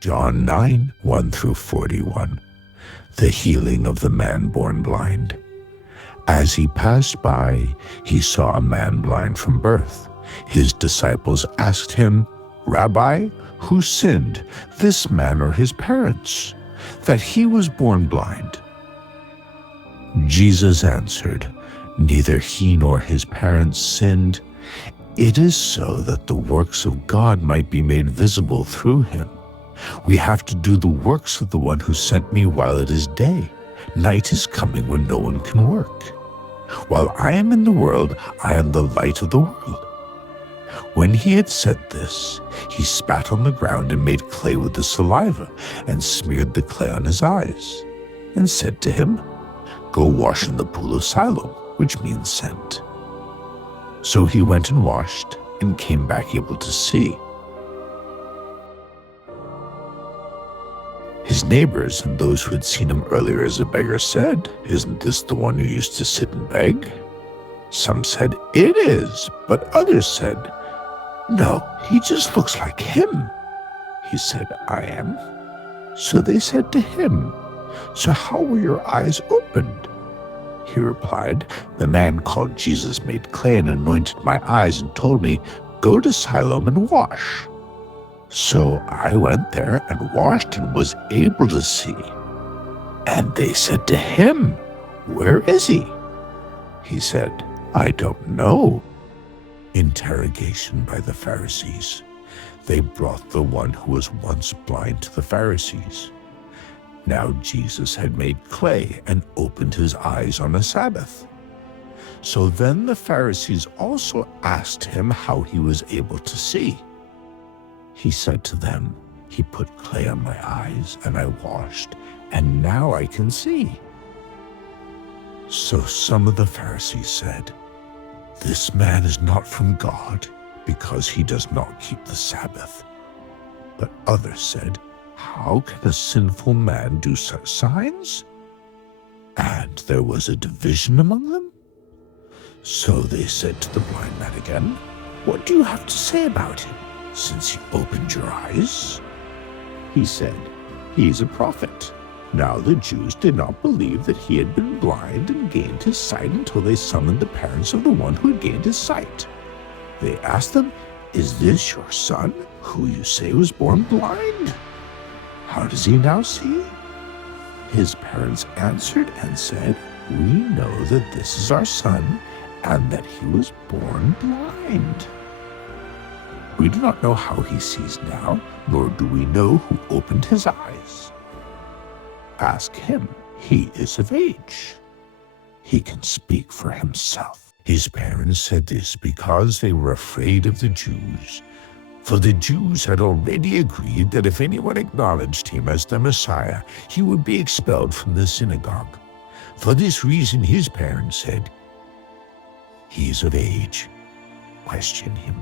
John 9, 1 through 41. The healing of the man born blind. As he passed by, he saw a man blind from birth. His disciples asked him, "Rabbi, who sinned, this man or his parents, that he was born blind?" Jesus answered, "Neither he nor his parents sinned. It is so that the works of God might be made visible through him. We have to do the works of the one who sent me while it is day. Night is coming when no one can work. While I am in the world, I am the light of the world." When he had said this, he spat on the ground and made clay with the saliva and smeared the clay on his eyes and said to him, "Go wash in the pool of Siloam," which means sent. So he went and washed and came back able to see. His neighbors and those who had seen him earlier as a beggar said, "Isn't this the one who used to sit and beg?" Some said, "It is," but others said, "No, he just looks like him." He said, "I am." So they said to him, "So how were your eyes opened?" He replied, "The man called Jesus made clay and anointed my eyes and told me, 'Go to Siloam and wash.' So I went there and washed and was able to see." And they said to him, "Where is he?" He said, "I don't know." Interrogation by the Pharisees. They brought the one who was once blind to the Pharisees. Now Jesus had made clay and opened his eyes on a Sabbath. So then the Pharisees also asked him how he was able to see. He said to them, "He put clay on my eyes, and I washed, and now I can see." So some of the Pharisees said, "This man is not from God, because he does not keep the Sabbath." But others said, "How can a sinful man do such signs?" And there was a division among them. So they said to the blind man again, "What do you have to say about him, since he opened your eyes?" He said, "He's a prophet." Now the Jews did not believe that he had been blind and gained his sight until they summoned the parents of the one who had gained his sight. They asked them, "Is this your son, who you say was born blind? How does he now see?" His parents answered and said, "We know that this is our son, and that he was born blind. We do not know how he sees now, nor do we know who opened his eyes. Ask him, he is of age. He can speak for himself." His parents said this because they were afraid of the Jews. For the Jews had already agreed that if anyone acknowledged him as the Messiah, he would be expelled from the synagogue. For this reason his parents said, "He is of age. Question him."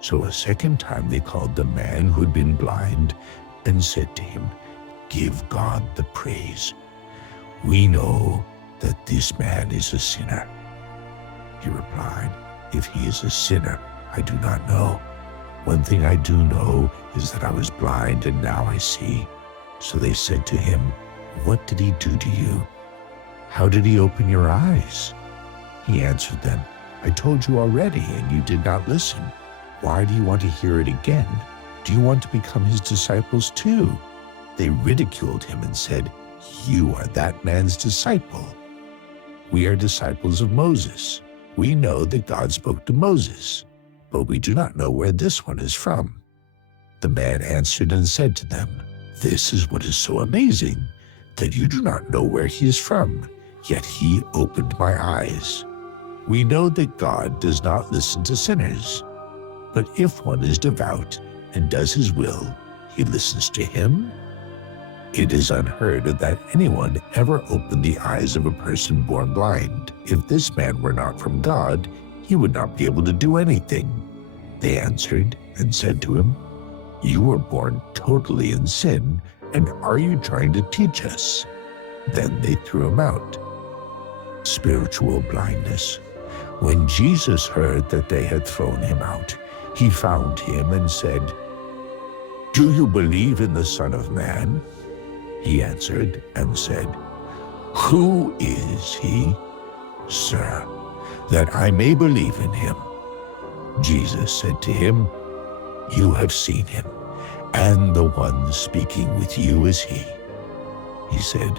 So a second time they called the man who had been blind and said to him, "Give God the praise. We know that this man is a sinner." He replied, "If he is a sinner, I do not know. One thing I do know is that I was blind and now I see." So they said to him, "What did he do to you? How did he open your eyes?" He answered them, "I told you already, and you did not listen. Why do you want to hear it again? Do you want to become his disciples too?" They ridiculed him and said, "You are that man's disciple. We are disciples of Moses. We know that God spoke to Moses, but we do not know where this one is from." The man answered and said to them, "This is what is so amazing, that you do not know where he is from, yet he opened my eyes. We know that God does not listen to sinners, but if one is devout and does his will, he listens to him. It is unheard of that anyone ever opened the eyes of a person born blind. If this man were not from God, he would not be able to do anything." They answered and said to him, "You were born totally in sin, and are you trying to teach us?" Then they threw him out. Spiritual blindness. When Jesus heard that they had thrown him out, he found him and said, "Do you believe in the Son of Man?" He answered and said, "Who is he, sir, that I may believe in him?" Jesus said to him, "You have seen him, and the one speaking with you is he." He said,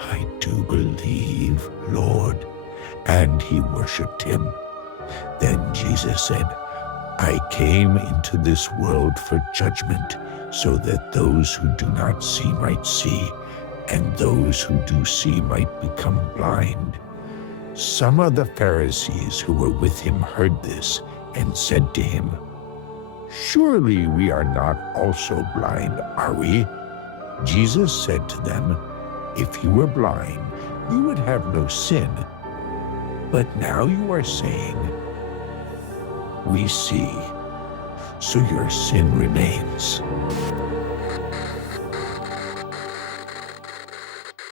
"I do believe, Lord," and he worshipped him. Then Jesus said, "I came into this world for judgment, so that those who do not see might see, and those who do see might become blind." Some of the Pharisees who were with him heard this and said to him, "Surely we are not also blind, are we?" Jesus said to them, "If you were blind, you would have no sin. But now you are saying, 'We see,' so your sin remains."